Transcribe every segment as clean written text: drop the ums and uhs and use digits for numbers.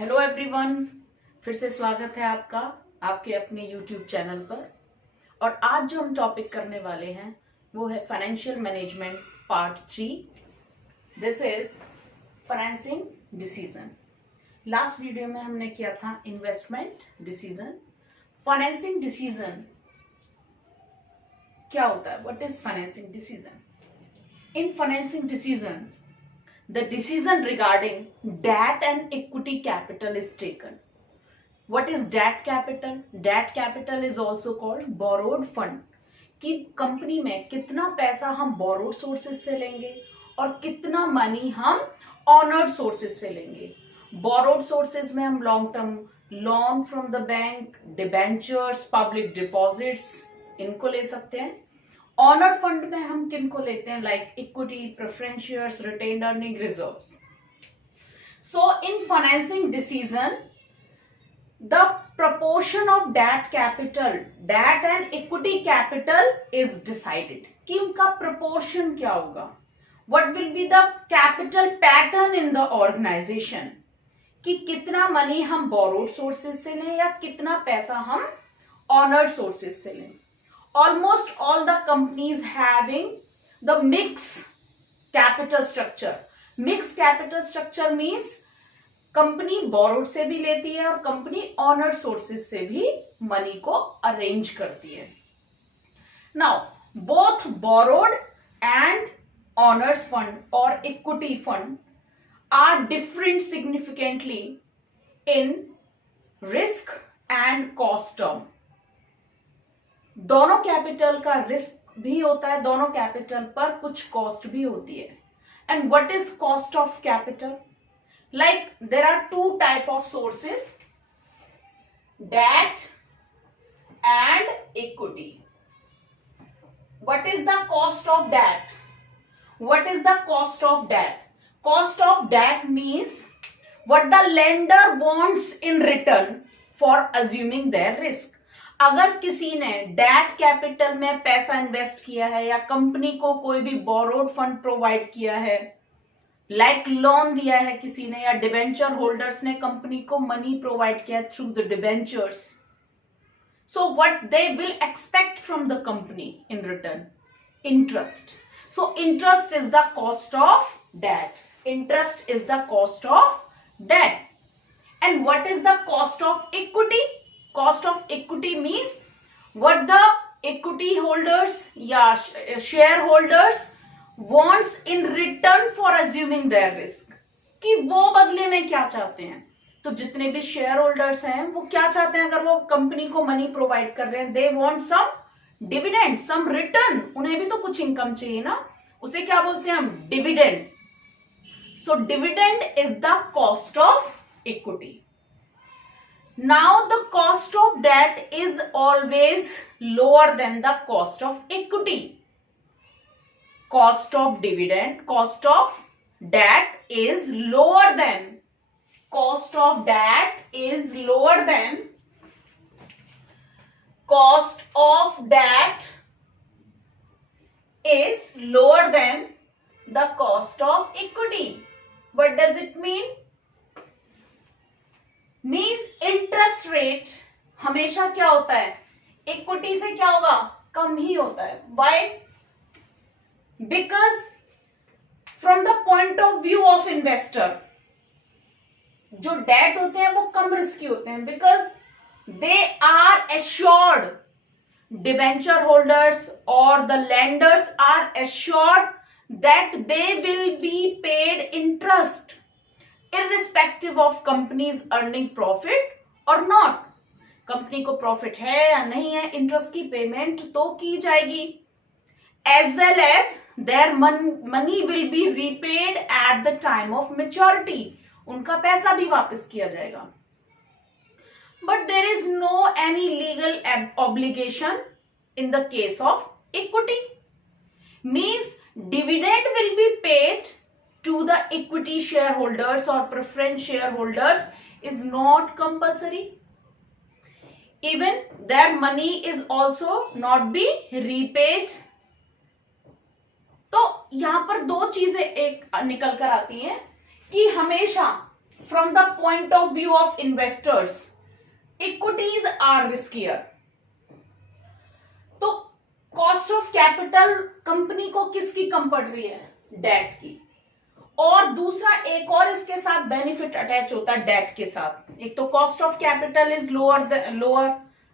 Hello everyone, फिर से स्वागत है आपका आपके अपने यूट्यूब चैनल पर। और आज जो हम टॉपिक करने वाले हैं वो है financial management part 3। This is financing decision. Last video में हमने किया था इन्वेस्टमेंट डिसीजन। फाइनेंसिंग डिसीजन क्या होता है? What is financing decision? In financing decision the decision regarding debt and equity capital is taken. What is debt capital? Debt capital is also called borrowed fund. कि company में कितना पैसा हम borrowed sources से लेंगे और कितना मनी हम ऑनर्ड sources से लेंगे। borrowed sources में हम long term loan from the bank, debentures, public deposits इनको ले सकते हैं। ऑनर फंड में हम किन को लेते हैं? Like equity, preference shares, retained earning, reserves. So in financing decision the proportion of debt capital, debt and equity capital is decided कि उनका प्रपोर्शन क्या होगा। What will be the capital pattern in the organization, कि कितना money हम borrowed sources से लें या कितना पैसा हम ऑनर्ड सोर्सेज से लें। Almost all the companies having the mixed capital structure. Mixed capital structure means company borrowed से भी लेती है और कंपनी ऑनर्ड सोर्सेज से भी मनी को अरेंज करती है। Now, both borrowed and owners fund or equity fund are different significantly in risk and cost term. दोनों कैपिटल का रिस्क भी होता है, दोनों कैपिटल पर कुछ कॉस्ट भी होती है। And what is cost of capital? Like there are two type of sources, debt and equity. What is the cost of debt? What is the cost of debt? Cost of debt means what the lender wants in return for assuming their risk. अगर किसी ने debt capital में पैसा invest किया है या company को कोई भी बोरोड फंड प्रोवाइड किया है, लाइक लोन दिया है किसी ने, या डिबेंचर होल्डर्स ने कंपनी को मनी प्रोवाइड किया through the debentures, so what they will expect from the company in return? Interest. So interest is the cost of debt. Interest is the cost of debt. And what is the cost of equity? Cost of equity means what the equity holders या shareholders wants in return for assuming their risk, कि वो बदले में क्या चाहते हैं। तो जितने भी शेयर होल्डर्स हैं वो क्या चाहते हैं? अगर वो कंपनी को मनी प्रोवाइड कर रहे हैं, they want some dividend, some return. उन्हें भी तो कुछ इनकम चाहिए ना, उसे क्या बोलते हैं हम? Dividend. So dividend is the cost of equity. Now the cost of debt is always lower than the cost of equity. Cost of dividend, cost of debt is lower than, cost of debt is lower than, cost of debt is lower than the cost of equity. What does it mean? Means interest rate हमेशा क्या होता है? Equity से क्या होगा? कम ही होता है। Why? Because from the point of view of investor जो डेट होते हैं वो कम रिस्की होते हैं, because they are assured, debenture holders और the lenders are assured that they will be paid interest irrespective of companies earning profit or not. Company को profit है या नहीं है, इंटरेस्ट की पेमेंट तो की जाएगी, as well as their money will be repaid at the time of maturity. उनका पैसा भी वापस किया जाएगा। But there is no any legal obligation in the case of equity. Means dividend will be paid to the equity shareholders or preference shareholders is not compulsory. Even their money is also not be repaid. तो यहां पर दो चीजें एक निकल कर आती हैं कि हमेशा from the point of view of investors, equities are riskier. तो कॉस्ट ऑफ कैपिटल कंपनी को किसकी कम पड़ रही है? डेट की। और दूसरा एक और इसके साथ बेनिफिट अटैच होता है डेट के साथ। एक तो cost of capital is lower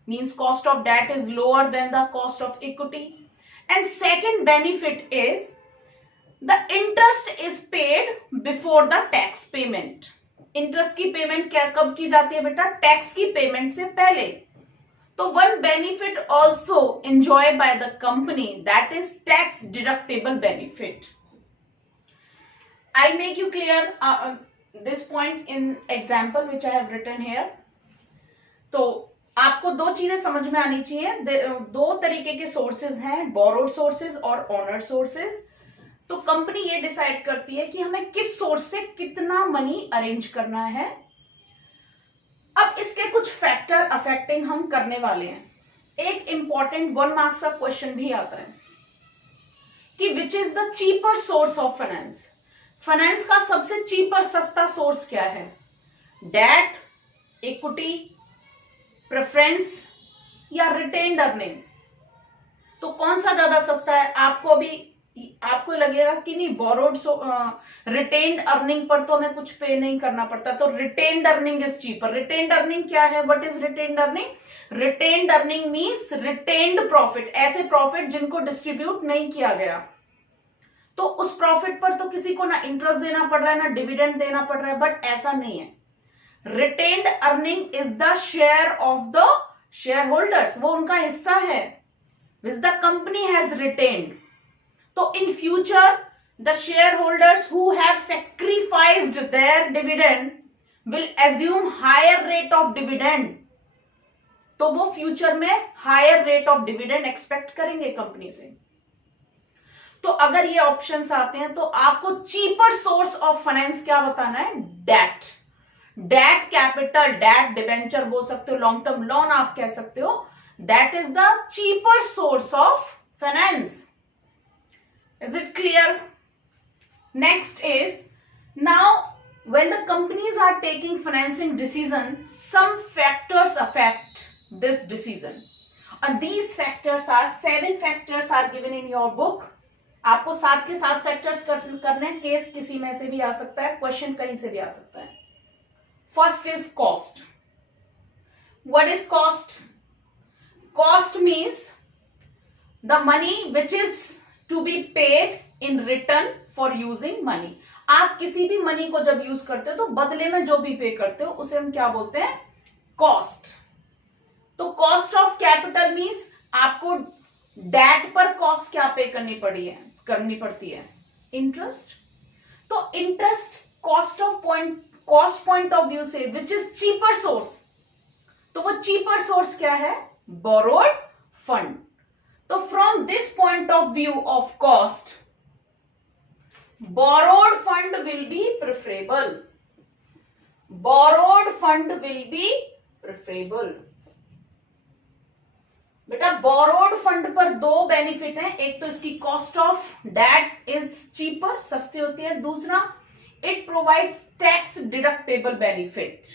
means cost of debt is lower than the cost of equity, and second benefit is the interest is paid before the tax payment. Interest की payment क्या कब की जाती है बेटा? टैक्स की payment से पहले। तो one benefit also enjoy by the company, that is tax deductible benefit. I'll make you clear this point in example which I have written here. तो आपको दो चीजें समझ में आनी चाहिए। दो तरीके के सोर्सेज हैं, बोरोड सोर्सेज और ऑनर्ड सोर्सेज। तो कंपनी ये डिसाइड करती है कि हमें किस सोर्स से कितना मनी अरेंज करना है। अब इसके कुछ फैक्टर अफेक्टिंग हम करने वाले हैं। एक इंपॉर्टेंट 1 मार्क्स का क्वेश्चन भी आता है कि which is the cheaper source of finance. Finance का सबसे चीपर सस्ता सोर्स क्या है? डेट, इक्विटी, प्रेफरेंस या रिटेन्ड अर्निंग? तो कौन सा ज्यादा सस्ता है? आपको लगेगा कि नहीं बोरोड रिटेन्ड अर्निंग पर तो हमें कुछ पे नहीं करना पड़ता, तो retained earning is cheaper. Retained earning क्या है? What is retained earning? Retained earning means retained profit, ऐसे प्रॉफिट जिनको डिस्ट्रीब्यूट नहीं किया गया। तो उस प्रॉफिट पर तो किसी को ना इंटरेस्ट देना पड़ रहा है ना डिविडेंड देना पड़ रहा है, बट ऐसा नहीं है। Retained earning is the share of the share holders, वो उनका हिस्सा है which the company has retained. तो in future the share holders who have sacrificed their dividend will assume higher rate of dividend. तो वो फ्यूचर में higher rate of dividend expect करेंगे company से। तो अगर ये ऑप्शंस आते हैं तो आपको चीपर सोर्स ऑफ फाइनेंस क्या बताना है? Debt. Debt capital, debt debenture बोल सकते हो, लॉन्ग टर्म लोन आप कह सकते हो। That is the cheaper source of finance. Is it clear? Next is now when the companies are taking financing decision, some factors affect this decision, and these factors are 7 factors are given in your book. आपको 7 के 7 factors करने हैं। Case किसी में से भी आ सकता है, क्वेश्चन कहीं से भी आ सकता है। First is cost. What is cost? Cost means the money which is to be paid in return for using money. आप किसी भी मनी को जब यूज करते हो तो बदले में जो भी पे करते हो उसे हम क्या बोलते हैं? कॉस्ट। तो कॉस्ट ऑफ कैपिटल मीन्स आपको डेट पर कॉस्ट क्या पे करनी पड़ती है? इंटरेस्ट। तो interest cost point of view से विच इज चीपर सोर्स, तो वो चीपर सोर्स क्या है? Borrowed fund. तो from this point of view of cost, borrowed fund will be preferable. Borrowed fund will be preferable. बेटा borrowed fund पर दो benefit हैं। एक तो इसकी cost of debt is cheaper, सस्ती होती है। दूसरा it provides tax deductible benefit.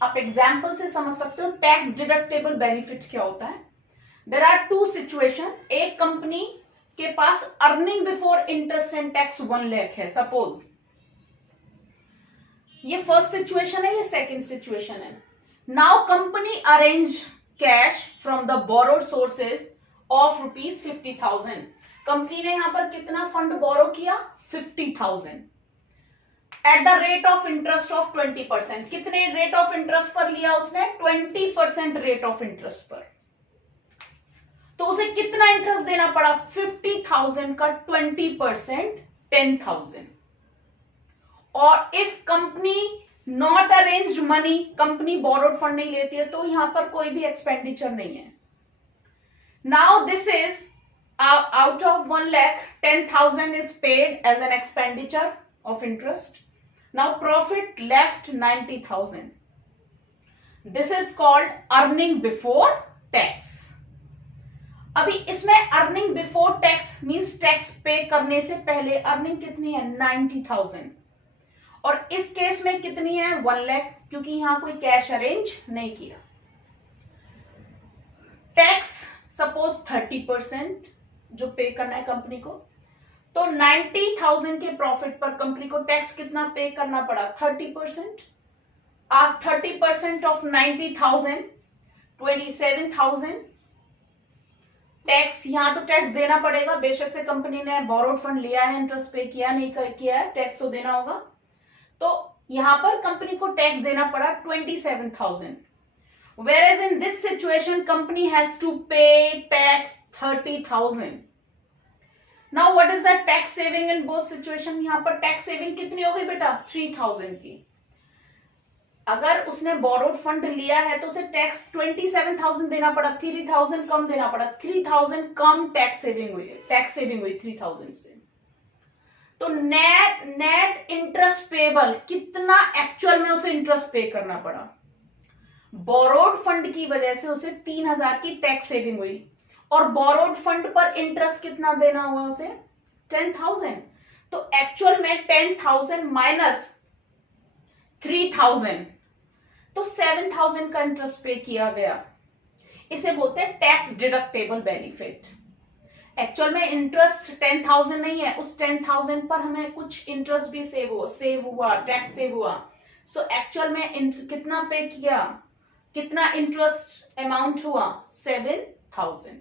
आप एग्जाम्पल से समझ सकते हो टैक्स डिडक्टेबल बेनिफिट क्या होता है। There are 2 situation. एक कंपनी के पास earning before interest and tax 1 lakh है सपोज। ये फर्स्ट सिचुएशन है, ये सेकंड सिचुएशन है। Now company arrange cash from the borrowed sources of ₹50,000। कंपनी ने यहां पर कितना फंड बोरो किया? 50,000 at the rate of interest of 20%। कितने रेट ऑफ इंटरेस्ट पर लिया उसने? 20% रेट ऑफ इंटरेस्ट पर। तो उसे कितना इंटरेस्ट देना पड़ा? 50,000 का 20% 10,000। और if company not arrange money, company borrowed fund नहीं लेती है, तो यहां पर कोई भी एक्सपेंडिचर नहीं है। Now this is out of 1 lakh 10,000 is paid as an expenditure of interest. Now profit left 90,000। This is called earning before tax. अभी इसमें earning before tax means tax pay करने से पहले अर्निंग कितनी है? 90,000। और इस केस में कितनी है 1 लाख, क्योंकि यहां कोई कैश अरेंज नहीं किया। टैक्स सपोज 30% जो पे करना है कंपनी को, तो 90,000 के प्रॉफिट पर कंपनी को टैक्स कितना पे करना पड़ा 30%। आप 30% ऑफ 90,000 27,000 टैक्स, यहां तो टैक्स देना पड़ेगा, बेशक से कंपनी ने बोरोड फंड लिया है, इंटरेस्ट पे किया नहीं किया है, टैक्स तो देना होगा। तो यहां पर कंपनी को टैक्स देना पड़ा 27,000, whereas in this situation company has to pay tax 30,000. Now what is the tax saving in both situation? यहां पर टैक्स सेविंग कितनी हो गई बेटा 3,000 की। अगर उसने बोरोड फंड लिया है तो उसे टैक्स 27,000 देना पड़ा, 3,000 कम देना पड़ा, 3,000 कम टैक्स सेविंग हुई, टैक्स सेविंग हुई 3,000 से। तो नेट इंटरेस्ट पेबल कितना एक्चुअल में उसे इंटरेस्ट पे करना पड़ा, बोरोड फंड की वजह से उसे 3,000 की टैक्स सेविंग हुई, और बोरोड फंड पर इंटरेस्ट कितना देना हुआ उसे 10,000। तो एक्चुअल में 10,000 माइनस 3,000, तो 7,000 का इंटरेस्ट पे किया गया। इसे बोलते हैं टैक्स डिडक्टेबल बेनिफिट। एक्चुअल में इंटरेस्ट 10,000 नहीं है, उस 10,000 पर हमें कुछ इंटरेस्ट भी सेव हुआ, टैक्स सेव हुआ। सो एक्चुअल में कितना पे किया, कितना इंटरेस्ट अमाउंट हुआ 7,000।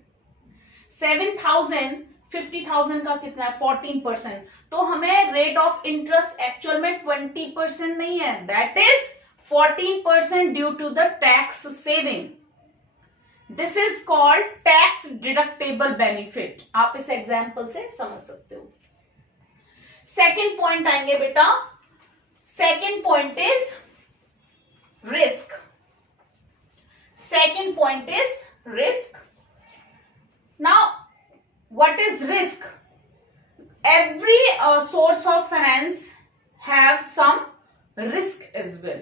7,000 50,000 का कितना है 14%, तो हमें रेट ऑफ इंटरेस्ट एक्चुअल में 20% नहीं है, that is 14% due to the tax saving. This is called tax deductible benefit. आप इस एग्जाम्पल से समझ सकते हो। सेकेंड पॉइंट आएंगे बेटा, second point is risk. Second point is risk. Now what is risk? Every source of finance have some risk as well.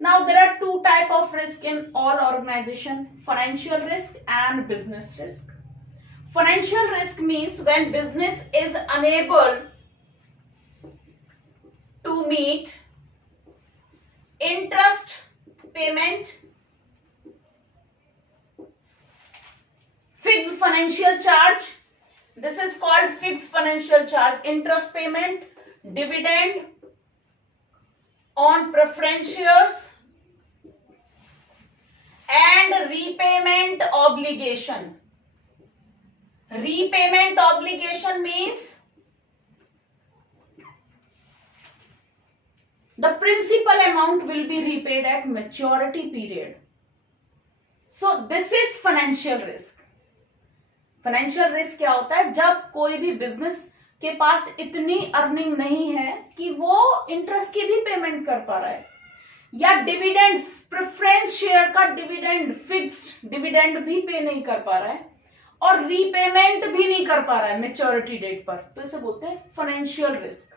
Now there are two type of risk in all organization: financial risk and business risk. Financial risk means when business is unable to meet interest payment, fixed financial charge, this is called fixed financial charge, interest payment, dividend on preference shares, and repayment obligation. Repayment obligation means the principal amount will be repaid at maturity period. So this is financial risk. Financial risk क्या होता है, जब कोई भी business के पास इतनी earning नहीं है कि वो इंटरेस्ट की भी पेमेंट कर पा रहा है, या डिविडेंड प्रेफरेंस शेयर का डिविडेंड फिक्स्ड डिविडेंड भी पे नहीं कर पा रहा है, और रीपेमेंट भी नहीं कर पा रहा है मैच्योरिटी डेट पर, तो इसे बोलते हैं financial risk.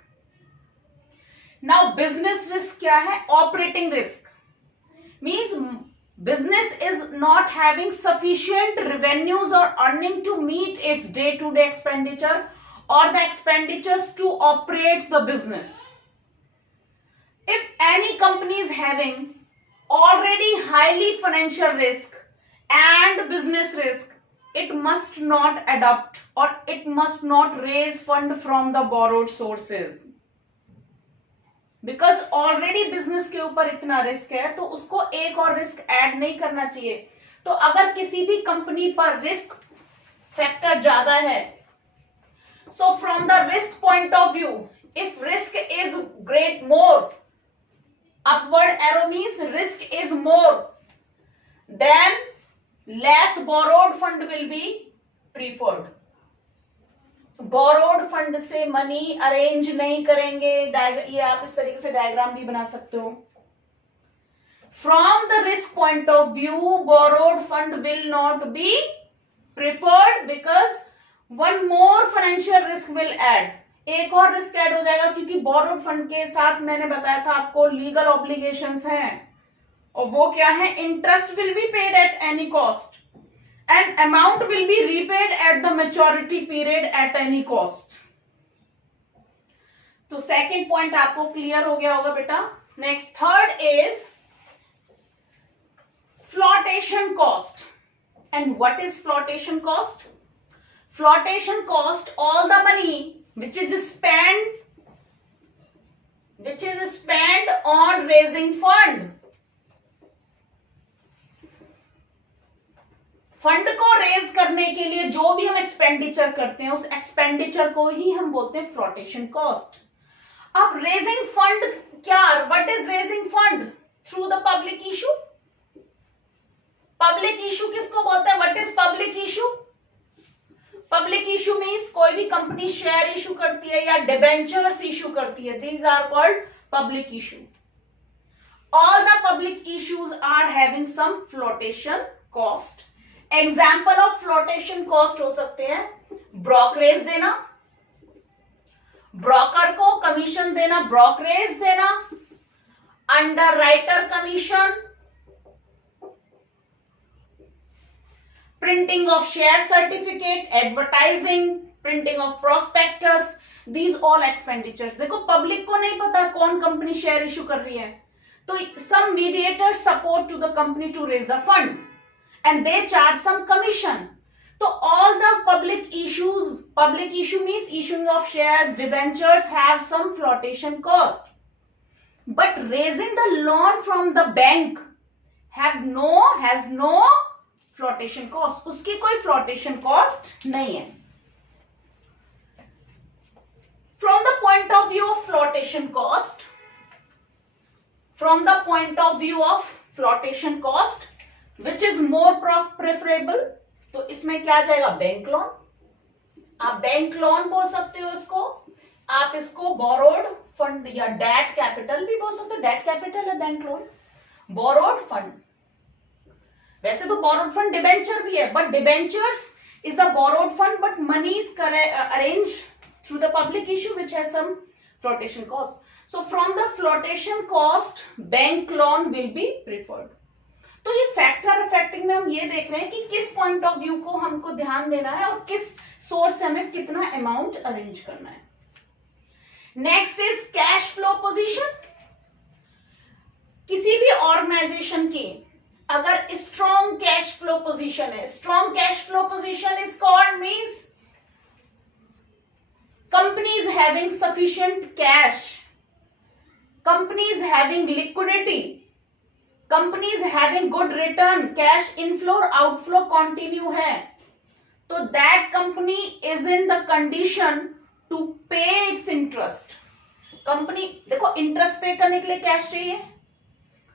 Now business risk क्या है, operating risk means business is not having sufficient revenues or earning to meet its day-to-day expenditure or the expenditures to operate the business. If any company is having already highly financial risk and business risk, it must not adopt or it must not raise fund from the borrowed sources. Because already business के ऊपर इतना risk है तो उसको एक और risk add नहीं करना चाहिए। तो अगर किसी भी कंपनी पर रिस्क फैक्टर ज्यादा है, सो from the risk point of view, if risk is great more, upward arrow means risk is more, than less borrowed fund will be preferred. Borrowed fund से मनी अरेंज नहीं करेंगे, ये आप इस तरीके से डायग्राम भी बना सकते हो। From the risk point of view, borrowed fund will not be preferred because one more financial risk will add, एक और रिस्क ऐड हो जाएगा, क्योंकि बोरोड फंड के साथ मैंने बताया था आपको लीगल ऑब्लिगेशंस हैं, और वो क्या है, interest will be paid at any cost and amount will be repaid at the maturity period at any cost. तो सेकंड पॉइंट आपको क्लियर हो गया होगा बेटा. Next third is flotation cost. And what is flotation cost? Flotation cost all the money which is spent on raising fund. Fund को raise करने के लिए जो भी हम एक्सपेंडिचर करते हैं उस एक्सपेंडिचर को ही हम बोलते हैं फ्लोटेशन कॉस्ट. अब रेजिंग फंड क्या, what is raising fund? Through the public issue. Public issue किसको बोलते हैं? What is public issue? Public issue means कोई भी कंपनी शेयर इशू करती है या डिबेंचर्स इशू करती है. These are called public issue. All the public issues are having some flotation cost. Example of flotation cost हो सकते हैं ब्रोकरेज देना, ब्रोकर को कमीशन देना, ब्रोकरेज देना, under writer commission, printing of share certificate, advertising, printing of prospectus. These all expenditures. देखो public को नहीं पता कौन कंपनी शेयर इशू कर रही है, तो some mediator support to the company to raise the fund and they charge some commission. So all the public issue means issuing of shares, debentures have some flotation cost. But raising the loan from the bank has no flotation cost. उसकी कोई flotation cost नहीं है. From the point of view of flotation cost, which is more preferable? तो इसमें क्या जाएगा? Bank loan. आप bank loan बोल सकते हो इसको, आप इसको बोरोड फंड या डेट कैपिटल भी बोल सकते हो. डेट कैपिटल है बैंक लोन. बोरोड फंड, वैसे तो बोरोड फंड डिबेंचर भी है, but debentures is the borrowed fund, but money is arrange through the public issue which has some flotation cost. So from the flotation cost bank loan will be preferred. तो ये factor affecting में हम ये देख रहे हैं कि किस पॉइंट ऑफ व्यू को हमको ध्यान देना है और किस सोर्स से हमें कितना अमाउंट अरेंज करना है. Next is cash flow position. किसी भी ऑर्गेनाइजेशन की अगर स्ट्रॉन्ग कैश फ्लो पोजीशन है, strong cash flow position is called means company is having sufficient cash, company is having liquidity, company is having good return, cash inflow और outflow continue है, तो that company is in the condition to pay its interest. Company देखो interest pay करने के लिए cash चाहिए,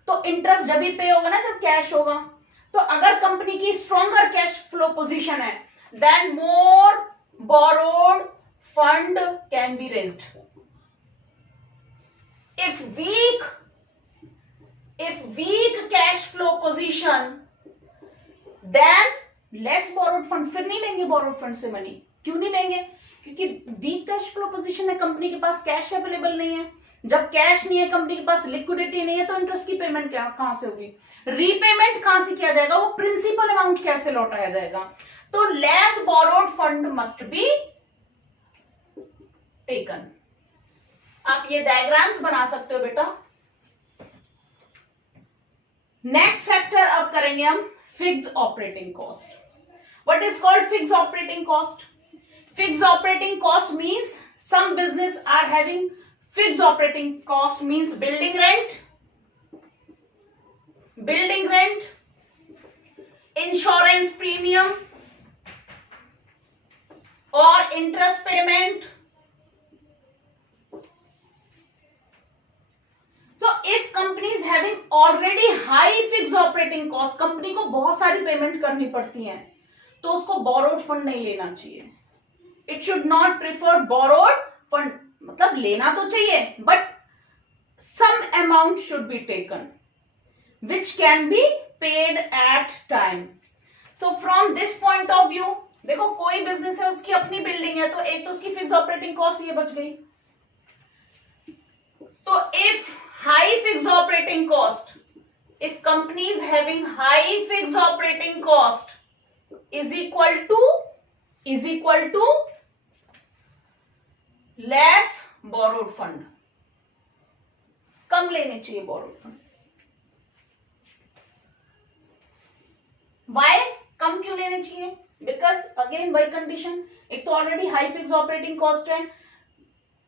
तो interest जब भी पे होगा ना जब कैश होगा. तो अगर कंपनी की स्ट्रॉन्गर कैश फ्लो पोजीशन है, then more borrowed fund can be raised. If weak cash flow position, then less borrowed fund. फिर नहीं लेंगे borrowed fund से मनी. क्यों नहीं लेंगे? क्योंकि weak cash flow position है, कंपनी के पास कैश अवेलेबल नहीं है. जब कैश नहीं है, कंपनी के पास लिक्विडिटी नहीं है, तो इंटरेस्ट की पेमेंट कहां से होगी? रीपेमेंट कहां से किया जाएगा? वो प्रिंसिपल अमाउंट कैसे लौटाया जाएगा? तो less borrowed fund must be taken. आप ये डायग्राम्स बना सकते हो बेटा. नेक्स्ट फैक्टर अब करेंगे हम fix operating cost. What is called fix operating cost? Fix operating cost means some business are having fix operating cost means building rent, insurance premium और interest payment. So if company is having already high fixed operating cost, company को बहुत सारी payment करनी पड़ती है, तो उसको borrowed fund नहीं लेना चाहिए. It should not prefer borrowed fund. मतलब लेना तो चाहिए, but some amount should be taken which can be paid at time. So from this point of view, देखो कोई बिजनेस है, उसकी अपनी बिल्डिंग है, तो एक तो उसकी फिक्स ऑपरेटिंग कॉस्ट ये बच गई. तो if high fixed operating cost, if company is having high fixed operating cost is equal to less borrowed fund, कम लेने चाहिए बोरोड फंड। वाई कम क्यों लेने चाहिए? बिकॉज अगेन वही कंडीशन, एक तो already high fix operating cost है,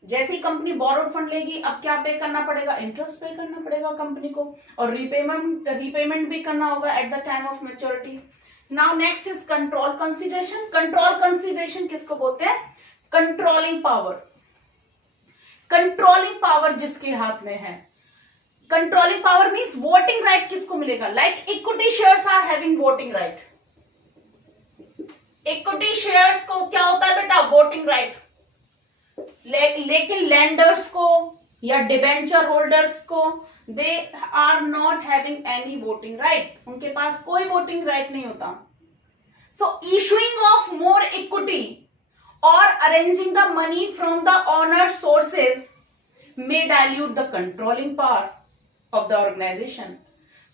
जैसे ही कंपनी बोरोड फंड लेगी अब क्या पे करना पड़ेगा? इंटरेस्ट पे करना पड़ेगा कंपनी को, और रीपेमेंट भी करना होगा at the time of maturity. Now next is control consideration. Control consideration किसको बोलते हैं? Controlling power. कंट्रोलिंग पावर जिसके हाथ में है, controlling power means voting right किसको मिलेगा? Like equity shares are having voting right. Equity shares को क्या होता है बेटा? Voting right. लेकिन लैंडर्स को या डिबेंचर होल्डर्स को they are not having any voting right, उनके पास कोई वोटिंग राइट नहीं होता। So issuing of more equity और arranging the money from the owned sources may dilute the controlling power of the organization.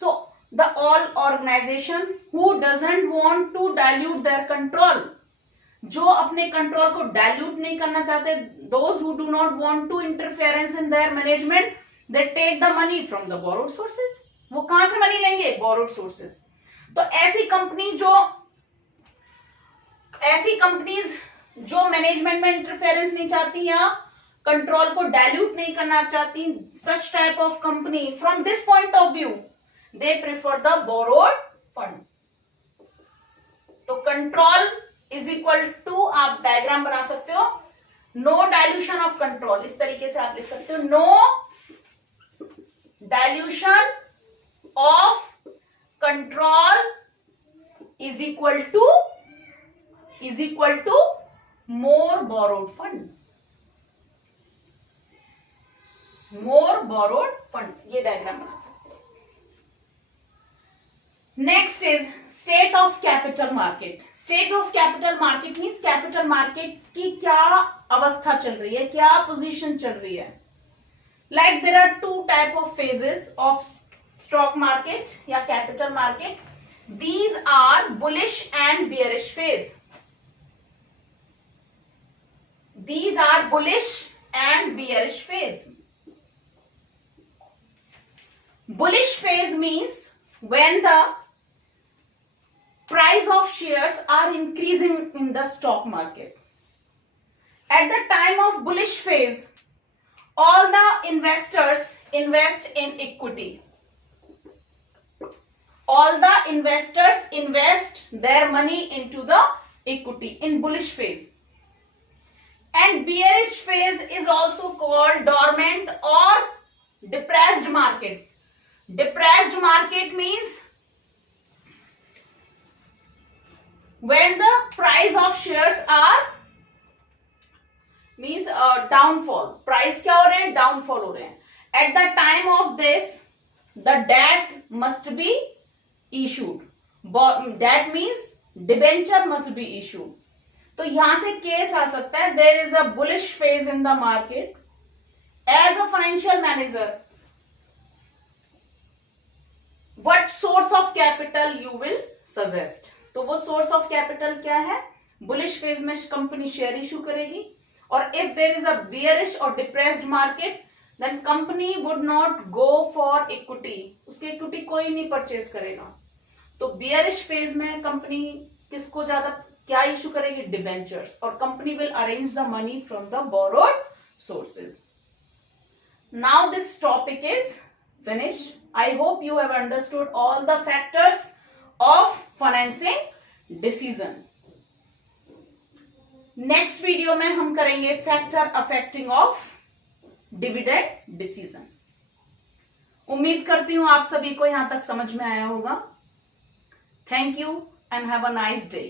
So the all organization who doesn't want to dilute their control, जो अपने control को dilute नहीं करना चाहते, those who do not want to interference in their management, they take the money from the borrowed sources. वो कहां से money लेंगे? borrowed sources. तो ऐसी कंपनीज जो मैनेजमेंट में इंटरफेरेंस नहीं चाहती या कंट्रोल को डाइल्यूट नहीं करना चाहती, such type of company from this point of view they prefer the borrowed fund. तो कंट्रोल इज इक्वल टू, आप डायग्राम बना सकते हो, नो डाइल्यूशन ऑफ कंट्रोल, इस तरीके से आप लिख सकते हो, no dilution of control is equal to more borrowed fund. More borrowed fund, ये डायग्राम बना सकते हो। Next is state of capital market. State of capital market means capital market की क्या अवस्था चल रही है, क्या पोजीशन चल रही है। Like there are two type of phases of stock market या capital market. These are bullish and bearish phase. These are bullish and bearish phase. Bullish phase means when the price of shares are increasing in the stock market. At the time of bullish phase, all the investors invest in equity. All the investors invest their money into the equity in bullish phase. And bearish phase is also called dormant or depressed market. Depressed market means when the price of shares are downfall. Price क्या हो रहे हैं? Downfall हो रहे हैं. At the time of this, the debt must be issued. That means debenture must be issued. तो यहां से केस आ सकता है, there is a bullish phase in the market, as a financial manager what source of capital you will suggest. तो वो source of capital क्या है? बुलिश फेज में कंपनी शेयर इशू करेगी, और if there is a bearish और depressed market then company would not go for equity, उसकी equity कोई नहीं परचेज करेगा। तो बियरिश फेज में कंपनी किसको ज्यादा क्या इशू करेगी? डिबेंचर्स, और company will arrange the money from the borrowed sources. Now this topic is finished. I hope you have understood all the factors of financing decision. Next video में हम करेंगे factor affecting of dividend decision. उम्मीद करती हूं आप सभी को यहां तक समझ में आया होगा। Thank you and have a nice day.